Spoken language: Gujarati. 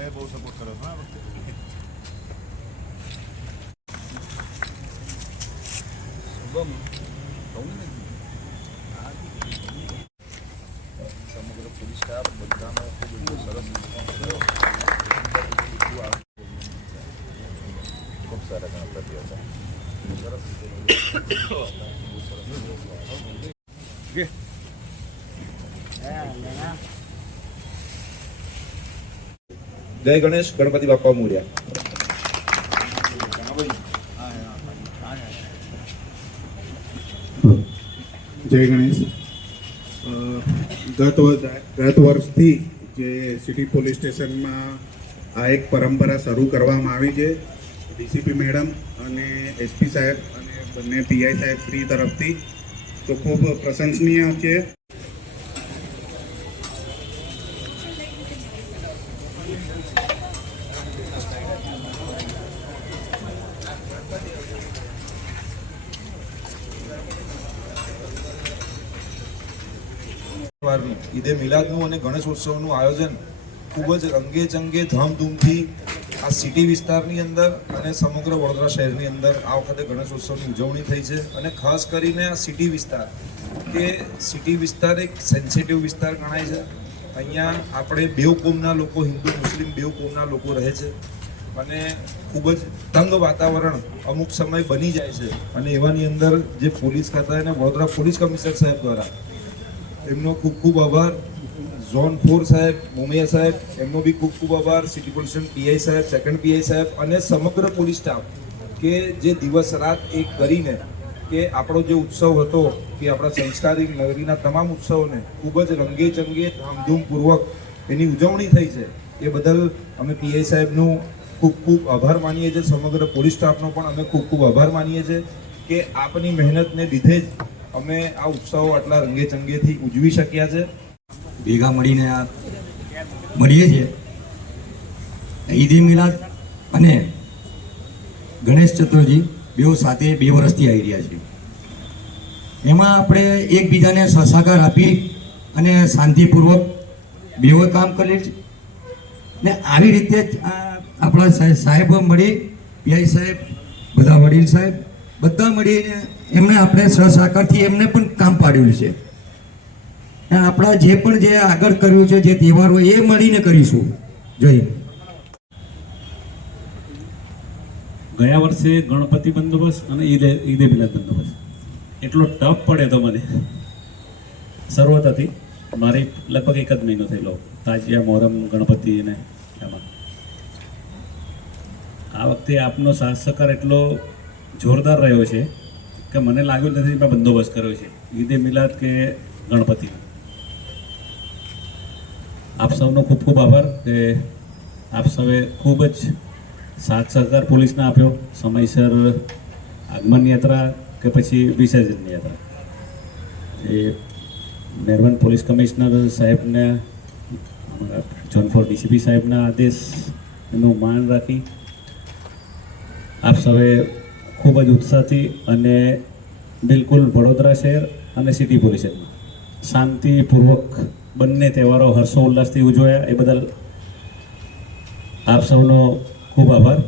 વિક્કીભાઈએ બહુ સપોર્ટ કર્યો હતો આ વખતે શુભમ કહું ને સમગ્ર પોલીસ સ્ટાફ બધાનો ખૂબ એટલો સરસ રિસ્પોન્સ રહ્યો ખૂબ સારા ગણપતિ હતા સરસ રીતે બહુ સરસ જય ગણેશ, ગણપતિ બાપા મોર્યા. જય ગણેશ. ગત ગત વર્ષથી જે સિટી પોલીસ સ્ટેશનમાં આ એક પરંપરા શરૂ કરવામાં આવી છે, ડીસીપી મેડમ અને એસપી સાહેબ અને બંને પીઆઈ સાહેબ શ્રી તરફથી, તો ખૂબ પ્રશંસનીય છે. વારનું. ઈદે મિલાદનું અને ગણેશ ઉત્સવનું આયોજન ખૂબ જ રંગે ચંગે ધામધૂમથી આ સિટી વિસ્તારની અંદર અને સમગ્ર વડોદરા શહેરની અંદર આ વખતે ગણેશ ઉત્સવની ઉજવણી થઈ છે. અને ખાસ કરીને આ સિટી વિસ્તાર, કે સિટી વિસ્તાર એક સેન્સિટિવ વિસ્તાર ગણાય છે. અહીંયા આપણે બેવ કોમના લોકો, હિન્દુ, મુસ્લિમ બેવ કોમના લોકો રહે છે. અને ખૂબ જ તંગ વાતાવરણ અમુક સમય બની જાય છે. અને એવાની અંદર જે પોલીસ ખાતા અને વડોદરા પોલીસ કમિશનર સાહેબ દ્વારા એમનો ખૂબ ખૂબ આભાર. ઝોન ફોર સાહેબ, મોમિયા સાહેબ, એમનો બી ખૂબ ખૂબ આભાર. સિટી પોલીસ પીઆઈ સાહેબ, સેકન્ડ પીઆઈ સાહેબ અને સમગ્ર પોલીસ સ્ટાફ કે જે દિવસ રાત એક કરીને કે આપણો જે ઉત્સવ હતો કે આપણા સંસ્કારી નગરીના તમામ ઉત્સવોને ખૂબ જ રંગે ચંગે ધામધૂમપૂર્વક એની ઉજવણી થઈ છે. એ બદલ અમે પીઆઈ સાહેબનું ખૂબ ખૂબ આભાર માનીએ છીએ. સમગ્ર પોલીસ સ્ટાફનો પણ અમે ખૂબ ખૂબ આભાર માનીએ છીએ કે આપની મહેનતને લીધે જ અમે આ ઉત્સવો આટલા રંગે ચંગેથી ઉજવી શક્યા છે. ભેગા મળીને આ મળીએ છીએ. ઈદ મિલાદ અને ગણેશ ચતુર્થી બેઓ સાથે બે વર્ષથી આવી રહ્યા છે એમાં આપણે એકબીજાને સહકાર આપી અને શાંતિપૂર્વક બેઓ કામ કરીએ છીએ ને આવી રીતે જ આપણા સાહેબો મળી, પીઆઈ સાહેબ, બધા વડીલ સાહેબ બધા મળીને એમને આપણે સહસાકરથી એમને પણ કામ પાડ્યું છે. આપણા જે પણ જે આગળ કર્યું છે, જે તહેવારો એ મળીને કરીશું. જય ગયા વર્ષે ગણપતિ બંદોબસ્ત અને ઈદે ઈદે મિલાદ બંદોબસ્ત. એટલો ટફ પડે તો મને. શરૂઆત હતી. મારી લગભગ એક જ મહિનો થયેલો. તાજિયા, મોહરમ, ગણપતિ અને એમાં. આ વખતે આપનો સાથ સહકાર એટલો જોરદાર રહ્યો છે કે મને લાગ્યું નથી મેં બંદોબસ્ત કર્યો છે. ઈદે મિલાદ કે ગણપતિ. આપ સૌનો ખૂબ ખૂબ આભાર કે આપ સૌએ ખૂબ જ સાથ સહકાર પોલીસને આપ્યો. સમયસર આગમન યાત્રા કે પછી વિસર્જનની યાત્રા. એ મહેરબાન પોલીસ કમિશનર સાહેબને, અમારા જોનફોર ડીસીપી સાહેબના આદેશનું માન રાખી આપ સૌએ ખૂબ જ ઉત્સાહથી અને બિલકુલ વડોદરા શહેર અને સિટી પોલીસ શાંતિપૂર્વક બંને તહેવારો હર્ષોલ્લાસથી ઉજવાયા. એ બદલ આપ સૌનો ખૂબ આભાર.